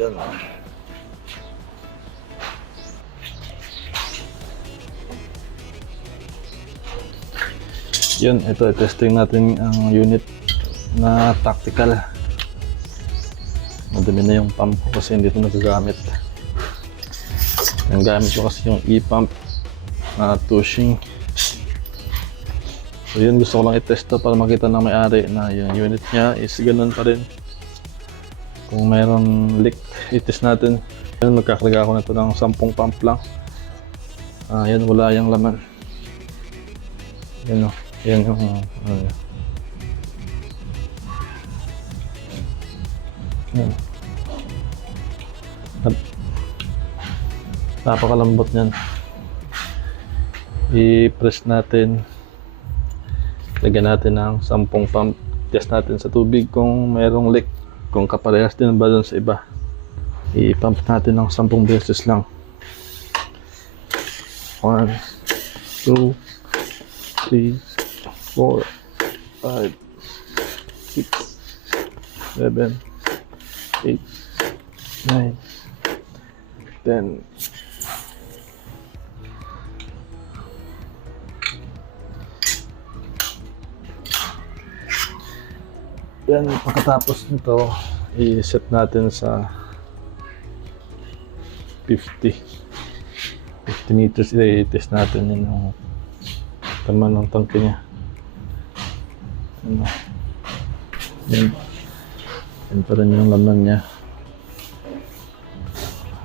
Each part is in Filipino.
Yan. Yun, ito testing natin ang unit na tactical. Madumi na yung pump ko kasi hindi ito nagagamit. Ang gamit ko kasi yung e-pump na tushing. So yun, gusto ko lang i-test to para makita ng may-ari na yung unit niya is ganun pa rin. Kung mayroon leak, i-test natin. Yun, magkakarga ako na ito ng 10 pump lang. Yan, wala yung laman. Yan o. Yan yung yan. Napakalambot niyan. I-press natin. Lagyan natin ng 10 pump. Test natin sa tubig kung mayroong leak. Kung kaparehas din ba dun sa iba. I-pump natin ng 10 beses lang. 1, 2, 3, 4, 5, 6, 7, 8, 9, 10. Yan, pagkatapos nito, i-set natin sa 50 meters. I-test natin yung tama ng tangke niya. Yan. Yan pa rin yung laman niya.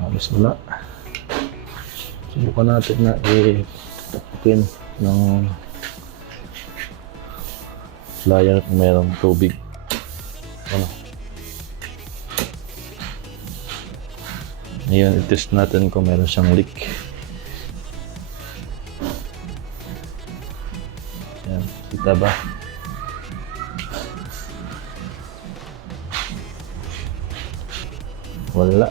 Halos wala. Subukan natin na i-tapukin ng flyer kung mayroong tubig. Ngayon, i-test natin kung meron siyang leak. Yan, kita ba? Wala.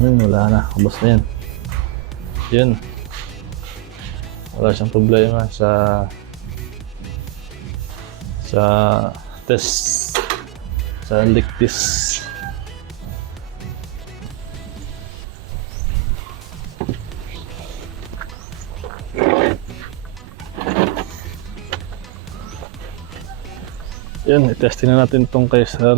Wala na. Ubos na yan. Yan. Wala siyang problema sa test sa leak test. Yan, i-testing na natin itong Kaiser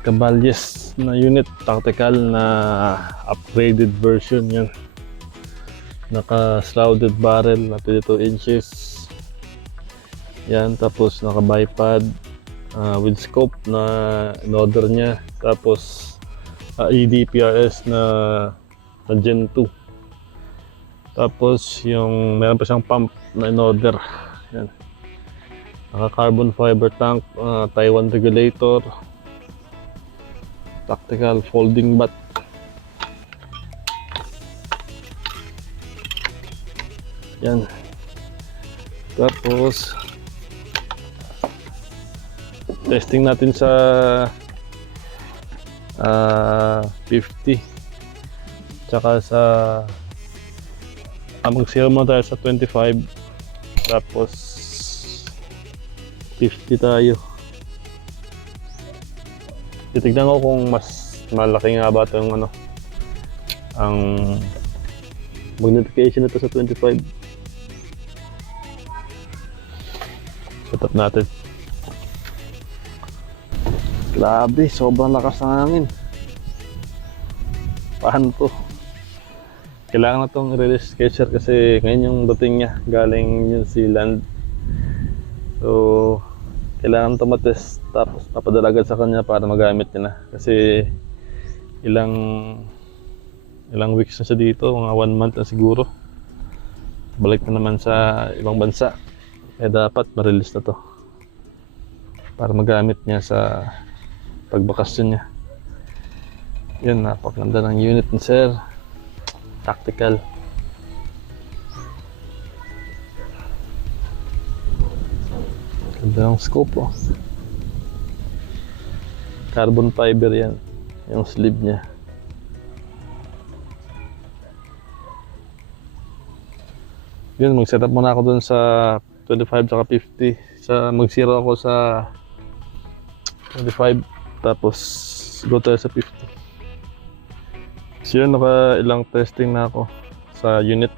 Caballes na unit, tactical na upgraded version. Yan, naka shrouded barrel na 22 inches. Yan, tapos naka bipod with scope na in-order niya, tapos EDPRS na Gen 2, tapos yung meron pa siyang pump na in-order. Yan, naka carbon fiber tank, Taiwan regulator, tactical folding bat. Yan, tapos testing natin sa 50, tsaka sa mag-zero muna tayo sa 25, tapos 50 tayo. Titignan ko kung mas malaki nga ba ito yung ang magnification nito sa 25. Set up natin. Grabe, sobrang lakas ng hangin. Paano to? Kailangan na itong i-release Kaiser kasi ngayon yung dating niya galing New Zealand. So kailangan ito matest, tapos papadala agad sa kanya para magamit niya na. Kasi ilang weeks na siya dito, mga 1 month na siguro. Balik na naman sa ibang bansa. Dapat ma-release na to para magamit niya sa pagbakasyon niya. Yun, napakaganda ng unit ni Sir. Tactical. Ganda ng scope oh. Carbon fiber yan. Yung sleeve niya. Yun, mag-setup muna ako dun sa 25 saka 50. Mag-zero ako sa 25. Tapos go tayo sa 50. So yun, ilang testing na ako sa unit.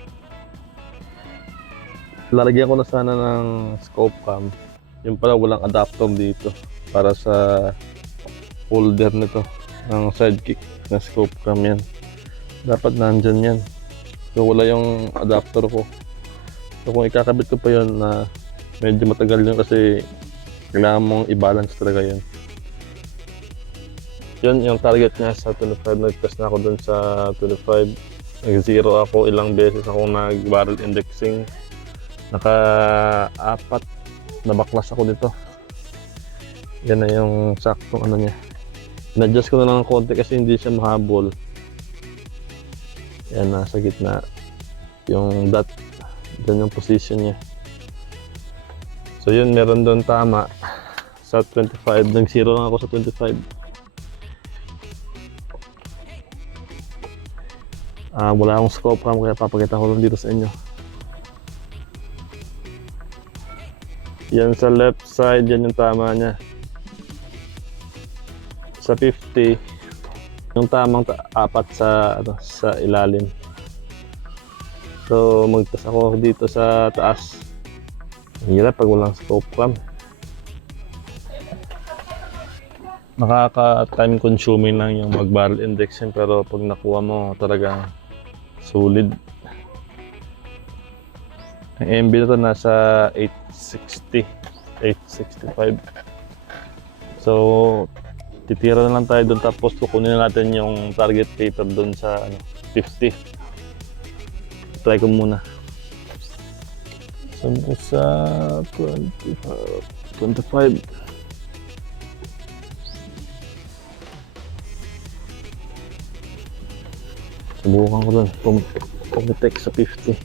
Lalagyan ko na sana ng scope cam. Yung pala walang adapter dito para sa holder nito ng sidekick na scope cam yan. Dapat nandyan yan. So wala yung adapter ko. So kung ikakabit ko pa yun na medyo matagal yun kasi kailangan mong i-balance talaga yun. Yun yung target niya sa 25. Nag-test na ako dun sa 25. Nag-zero ako, ilang beses ako nag-barrel indexing. Naka-4 na baklas ako dito. Yan na yung saktong ano niya. In-adjust ko na lang ng konti kasi hindi siya mahabol. Yan, nasa gitna yung dot. Diyan yung position niya. So yun, meron doon tama sa 25. Nag-zero lang ako sa 25. Wala akong scope cam kaya papakita ko lang dito sa inyo. Yan sa left side, yan yung tama niya. Sa 50, yung tamang 4 sa ilalim. So magtas ako dito sa taas. Hirap pag walang scope cam. Nakaka-time consuming lang yung mag-barrel indexing, pero pag nakuha mo talagang solid. Ang MB na to nasa 860, 865. So titira na lang tayo doon, tapos kukunin na natin yung target paper doon sa 50. Try ko muna. So sa 25. Subukan ko doon. Pumitek sa 50.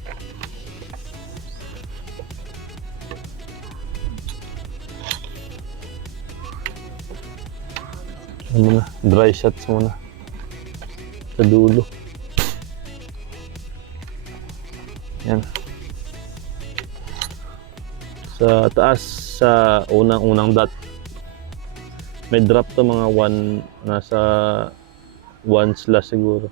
Muna, dry shots muna sa dulo. Yan. Sa taas, sa unang dot, may drop to mga 1, nasa 1 slash siguro.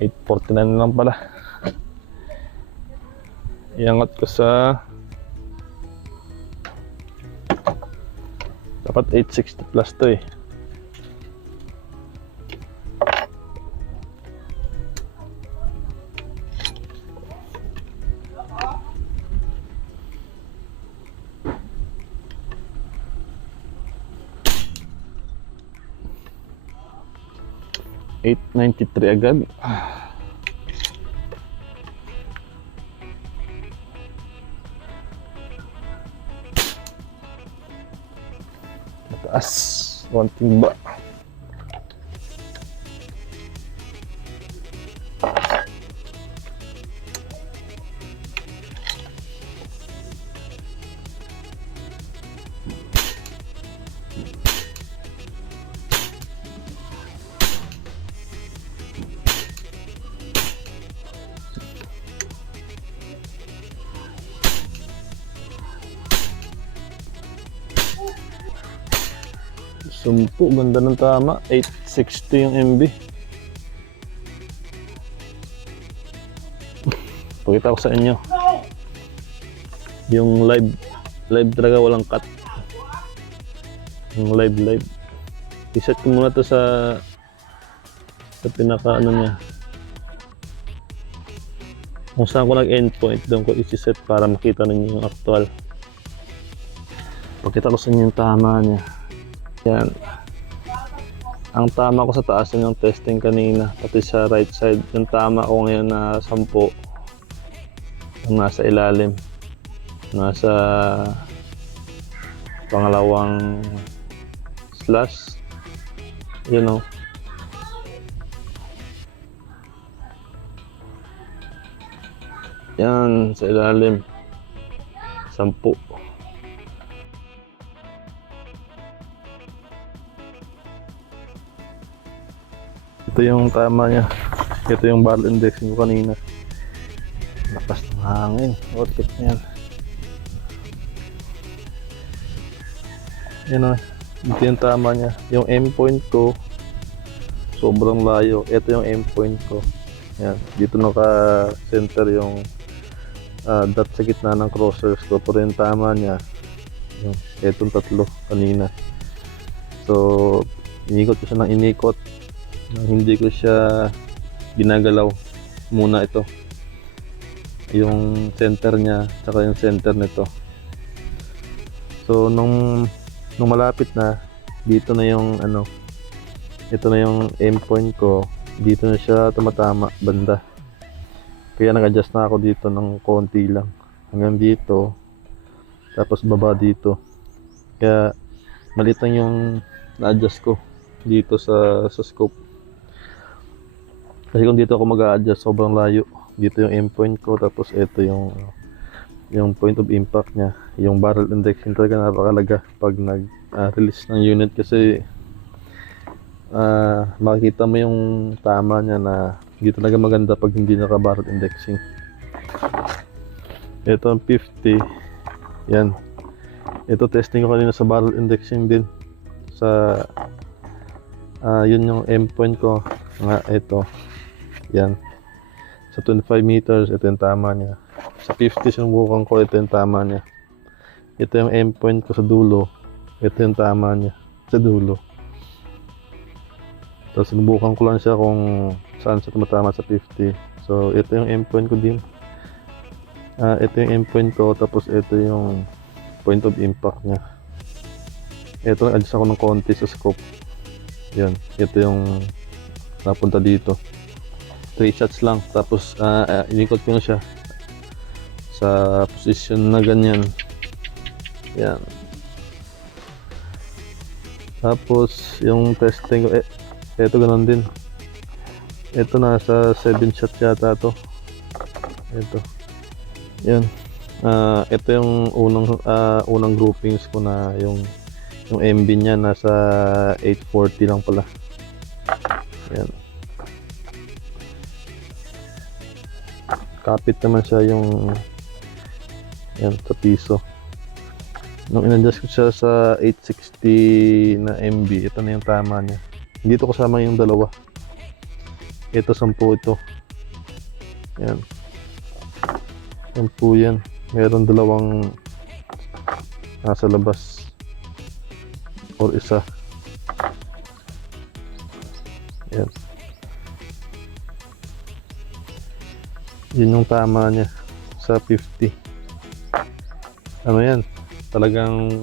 $849 lang pala. Iangat ko sa dapat 860 plus to eh. $893 agad. Mataas. Konting ba. Sumpo, ganda ng tama. 860 yung MB. Pakita ko sa inyo. Yung live talaga, walang cut. Yung live. I-set ko muna to sa pinaka ano niya. Kung saan ko nag-endpoint, doon ko i-set para makita ninyo yung actual. Pakita ko sa inyo yung tama niya. Yan. Ang tama ko sa taas yun yung testing kanina, pati sa right side. Yung tama ko ngayon na 10, yung nasa ilalim. Nasa pangalawang slash. You know. Yan, sa ilalim. 10. Ito yung tama niya. Ito yung barrel indexing ko kanina. Lakas ng hangin. Ortik na yan. Yan o. Ito yung tama niya. Yung M point ko, sobrang layo. Ito yung M point ko. Yan. Dito naka-center yung dot sa gitna ng crossers ko. Pero yung tama niya, yung etong tatlo kanina. So, inikot ko siya ng inikot. Hindi ko siya ginagalaw muna ito. Yung center niya, tsaka yung center nito. So, nung malapit na, dito na yung ito na yung aim point ko. Dito na siya tumatama banda. Kaya nag-adjust na ako dito ng konti lang. Hanggang dito. Tapos baba dito. Kaya maliit lang yung na-adjust ko dito sa scope. Kasi kung dito ako mag-a-adjust, sobrang layo. Dito yung aim point ko, tapos ito yung point of impact niya. Yung barrel indexing talaga napakalaga pag nag-release ng unit kasi makikita mo yung tama niya na hindi talaga maganda pag hindi naka-barrel indexing. Ito ang 50. Yan. Ito testing ko kanina sa barrel indexing din. Sa yun yung aim point ko. Nga ito. Yan. Sa 25 meters, ito yung tama niya. Sa 50 sinubukan ko, ito yung tama niya. Ito yung aim point ko sa dulo. Ito yung tama niya sa dulo. Tapos sinubukan ko lang siya kung saan siya tumatama sa 50. So, ito yung aim point ko din. Ito yung aim point ko, tapos ito yung point of impact niya. Ito, nag-adjust ako ng konti sa scope. Yan. Ito yung napunta dito. 3 shots lang, tapos inikot ko na siya sa position na ganyan. Yan. Tapos yung testing ko, ito ganun din. Ito nasa 7 shots yata to. Ito. Yan. Ito yung unang groupings ko na yung MB niya nasa 840 lang pala. Yan. Kapit naman siya yung yan sa piso. Nung in-adjust ko siya sa 860 na MB, ito na yung tama niya. Hindi ito kasama yung dalawa. Ito 10 ito. Yan. 10 yan. Meron dalawang nasa labas. Or isa. Yan. Yun yung tama niya sa 50. Ano yan? Talagang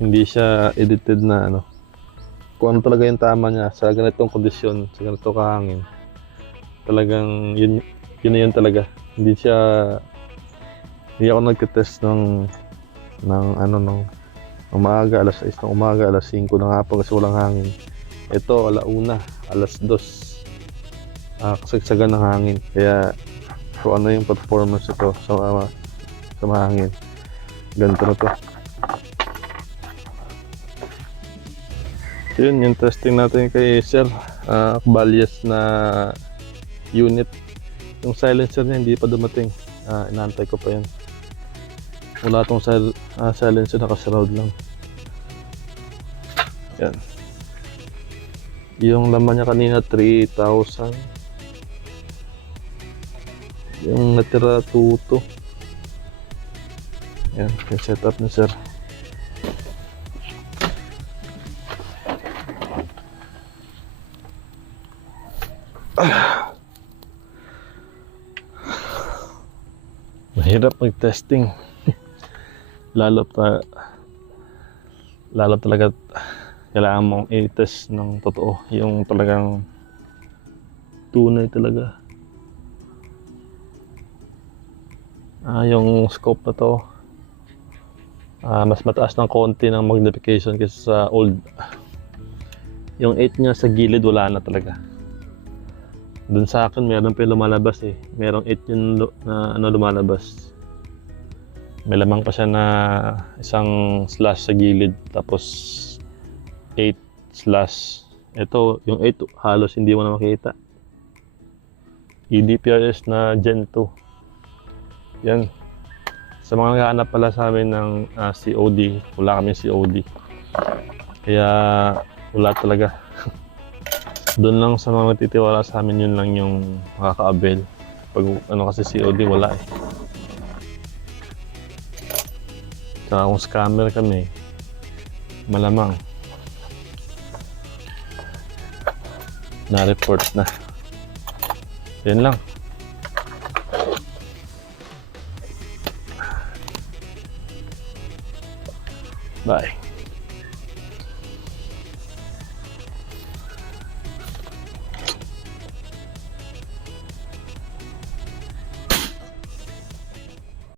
hindi siya edited na kung ano talaga yung tama niya sa ganitong kondisyon, sa ganitong kahangin. Talagang yun na yun talaga. Hindi ako nagte-test ng umaga, alas 6 ng umaga, alas 5 ng hapon kasi walang hangin. Ito, alauna, alas 2. Kasagsagan ng hangin. Kaya kung ano yung performance ito sa mahangin, ganito na to. Yun yung testing natin kay Sir Ballyes na unit. Yung silencer niya hindi pa dumating. Inaantay ko pa yun. Wala tong silencer, naka-surround lang. Yan. Yung laman niya kanina 3,000. Yung natira 2,2. Yan, yung setup ni Sir. Mahirap mag-testing. lalo talaga kailangan mong i-test ng totoo, yung talagang tunay talaga. Yung scope na to, mas mataas ng konti ng magnification kaysa sa old. Yung 8 niya sa gilid wala na talaga. Dun sa akin meron pa yung lumalabas eh. Merong 8 yun na lumalabas. May lamang pa siya na isang slash sa gilid, tapos 8 slash. Ito, yung 8 halos hindi mo na makita. EDPRS na Gen 2. Yan. Sa mga naghahanap pala sa amin ng COD, wala kami COD. Kaya wala talaga. Doon lang sa mga matitiwala sa amin, yun lang yung makaka-avail. Pag kasi COD, wala eh. Saka kung scammer kami, malamang na-report na. Yan lang. Bye.